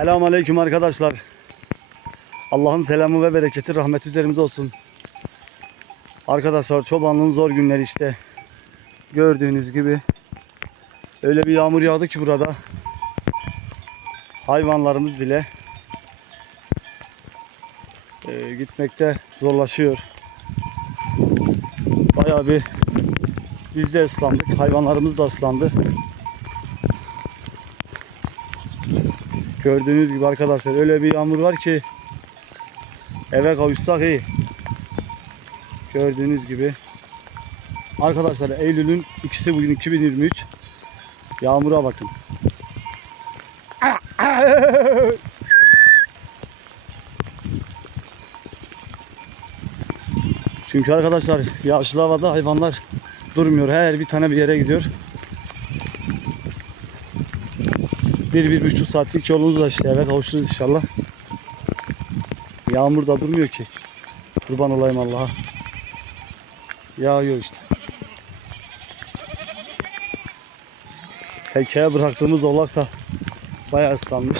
Selamun Aleyküm arkadaşlar. Allah'ın selamı ve bereketi rahmet üzerimize olsun. Arkadaşlar çobanlığın zor günleri işte. Gördüğünüz gibi. Öyle bir yağmur yağdı ki burada. Hayvanlarımız bile e, gitmekte zorlaşıyor. Bayağı bir biz de ıslandık. Hayvanlarımız da ıslandı. Gördüğünüz gibi arkadaşlar öyle bir yağmur var ki eve kavuşsak iyi. Gördüğünüz gibi. Arkadaşlar Eylül'ün ikisi bugün 2023. Yağmura bakın. Çünkü arkadaşlar yağışlı havada hayvanlar durmuyor. Her bir tane bir yere gidiyor. Bir, bir buçuk saatlik yolumuz var işte eve kavuşuruz inşallah. Yağmur da durmuyor ki. Kurban olayım Allah'a. Yağıyor işte. Tekeye bıraktığımız oğlak da bayağı ıslanmış.